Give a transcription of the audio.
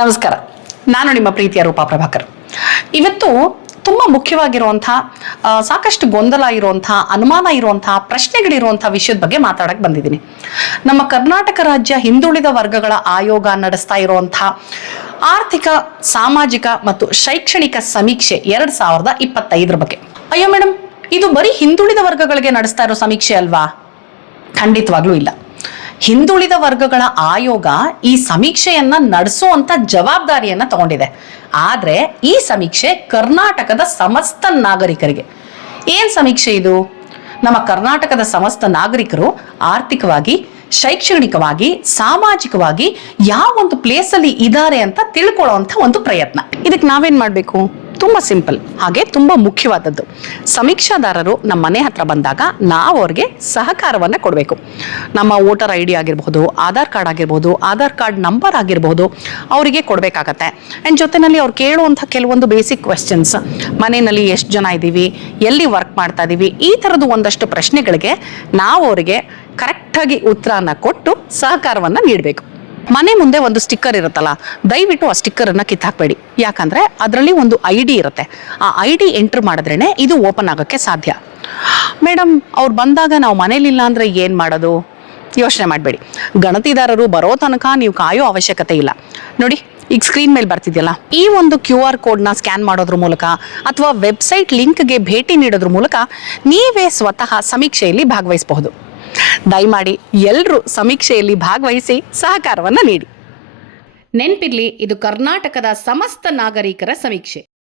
ನಮಸ್ಕಾರ. ನಾನು ನಿಮ್ಮ ಪ್ರೀತಿಯ ರೂಪಾ ಪ್ರಭಾಕರ್. ಇವತ್ತು ತುಂಬ ಮುಖ್ಯವಾಗಿರುವಂಥ ಸಾಕಷ್ಟು ಗೊಂದಲ ಇರುವಂಥ, ಅನುಮಾನ ಇರುವಂಥ, ಪ್ರಶ್ನೆಗಳಿರುವಂಥ ವಿಷಯದ ಬಗ್ಗೆ ಮಾತಾಡಕ್ಕೆ ಬಂದಿದ್ದೀನಿ. ನಮ್ಮ ಕರ್ನಾಟಕ ರಾಜ್ಯ ಹಿಂದುಳಿದ ವರ್ಗಗಳ ಆಯೋಗ ನಡೆಸ್ತಾ ಇರುವಂಥ ಆರ್ಥಿಕ, ಸಾಮಾಜಿಕ ಮತ್ತು ಶೈಕ್ಷಣಿಕ ಸಮೀಕ್ಷೆ ಎರಡು ಸಾವಿರದ ಇಪ್ಪತ್ತೈದರ ಬಗ್ಗೆ. ಅಯ್ಯೋ ಮೇಡಮ್ ಇದು ಬರೀ ಹಿಂದುಳಿದ ವರ್ಗಗಳಿಗೆ ನಡೆಸ್ತಾ ಇರೋ ಸಮೀಕ್ಷೆ ಅಲ್ವಾ? ಖಂಡಿತವಾಗ್ಲೂ ಇಲ್ಲ. ಹಿಂದುಳಿದ ವರ್ಗಗಳ ಆಯೋಗ ಈ ಸಮೀಕ್ಷೆಯನ್ನ ನಡೆಸುವಂತ ಜವಾಬ್ದಾರಿಯನ್ನ ತಗೊಂಡಿದೆ. ಆದ್ರೆ ಈ ಸಮೀಕ್ಷೆ ಕರ್ನಾಟಕದ ಸಮಸ್ತ ನಾಗರಿಕರಿಗೆ. ಏನ್ ಸಮೀಕ್ಷೆ ಇದು? ನಮ್ಮ ಕರ್ನಾಟಕದ ಸಮಸ್ತ ನಾಗರಿಕರು ಆರ್ಥಿಕವಾಗಿ, ಶೈಕ್ಷಣಿಕವಾಗಿ, ಸಾಮಾಜಿಕವಾಗಿ ಯಾವ ಒಂದು ಪ್ಲೇಸಲ್ಲಿ ಇದ್ದಾರೆ ಅಂತ ತಿಳ್ಕೊಳ್ಳುವಂಥ ಒಂದು ಪ್ರಯತ್ನ. ಇದಕ್ಕೆ ನಾವೇನ್ ಮಾಡಬೇಕು? ತುಂಬ ಸಿಂಪಲ್, ಹಾಗೆ ತುಂಬ ಮುಖ್ಯವಾದದ್ದು. ಸಮೀಕ್ಷಾದಾರರು ನಮ್ಮ ಮನೆ ಹತ್ರ ಬಂದಾಗ ನಾವು ಅವ್ರಿಗೆ ಸಹಕಾರವನ್ನು ಕೊಡಬೇಕು. ನಮ್ಮ ವೋಟರ್ ಐ ಡಿ ಆಗಿರ್ಬೋದು ಆಧಾರ್ ಕಾರ್ಡ್ ಆಗಿರ್ಬೋದು ಆಧಾರ್ ಕಾರ್ಡ್ ನಂಬರ್ ಆಗಿರ್ಬೋದು ಅವರಿಗೆ ಕೊಡಬೇಕಾಗತ್ತೆ. ಆ್ಯಂಡ್ ಜೊತೆಯಲ್ಲಿ ಅವ್ರು ಕೇಳುವಂಥ ಕೆಲವೊಂದು ಬೇಸಿಕ್ ಕ್ವೆಶನ್ಸ್ ಮನೆಯಲ್ಲಿ ಎಷ್ಟು ಜನ ಇದ್ದೀವಿ, ಎಲ್ಲಿ ವರ್ಕ್ ಮಾಡ್ತಾ ಇದ್ದೀವಿ, ಈ ಥರದ್ದು ಒಂದಷ್ಟು ಪ್ರಶ್ನೆಗಳಿಗೆ ನಾವು ಅವರಿಗೆ ಕರೆಕ್ಟಾಗಿ ಉತ್ತರನ ಕೊಟ್ಟು ಸಹಕಾರವನ್ನು ನೀಡಬೇಕು. ಮನೆ ಮುಂದೆ ಒಂದು ಸ್ಟಿಕ್ಕರ್ ಇರುತ್ತಲ್ಲ, ದಯವಿಟ್ಟು ಆ ಸ್ಟಿಕ್ಕರನ್ನು ಕಿತ್ತಾಕ್ಬೇಡಿ. ಯಾಕಂದರೆ ಅದರಲ್ಲಿ ಒಂದು ಐ ಡಿ ಇರುತ್ತೆ. ಆ ಐ ಡಿ ಎಂಟ್ರ್ ಮಾಡಿದ್ರೇ ಇದು ಓಪನ್ ಆಗೋಕ್ಕೆ ಸಾಧ್ಯ. ಮೇಡಮ್ ಅವ್ರು ಬಂದಾಗ ನಾವು ಮನೇಲಿಲ್ಲ ಅಂದರೆ ಏನು ಮಾಡೋದು? ಯೋಚನೆ ಮಾಡಬೇಡಿ. ಗಣತಿದಾರರು ಬರೋ ತನಕ ನೀವು ಕಾಯೋ ಅವಶ್ಯಕತೆ ಇಲ್ಲ. ನೋಡಿ, ಈಗ ಸ್ಕ್ರೀನ್ ಮೇಲೆ ಬರ್ತಿದೆಯಲ್ಲ, ಈ ಒಂದು ಕ್ಯೂ ಆರ್ ಕೋಡ್ನ ಸ್ಕ್ಯಾನ್ ಮಾಡೋದ್ರ ಮೂಲಕ ಅಥವಾ ವೆಬ್ಸೈಟ್ ಲಿಂಕ್ಗೆ ಭೇಟಿ ನೀಡೋದ್ರ ಮೂಲಕ ನೀವೇ ಸ್ವತಃ ಸಮೀಕ್ಷೆಯಲ್ಲಿ ಭಾಗವಹಿಸಬಹುದು. ದಯಮಾಡಿ ಎಲ್ಲರೂ ಸಮೀಕ್ಷೆಯಲ್ಲಿ ಭಾಗವಹಿಸಿ ಸಹಕಾರವನ್ನು ನೀಡಿ. ನೆನ್ಪಿರ್ಲಿ ಇದು ಕರ್ನಾಟಕದ ಸಮಸ್ತ ನಾಗರಿಕರ ಸಮೀಕ್ಷೆ.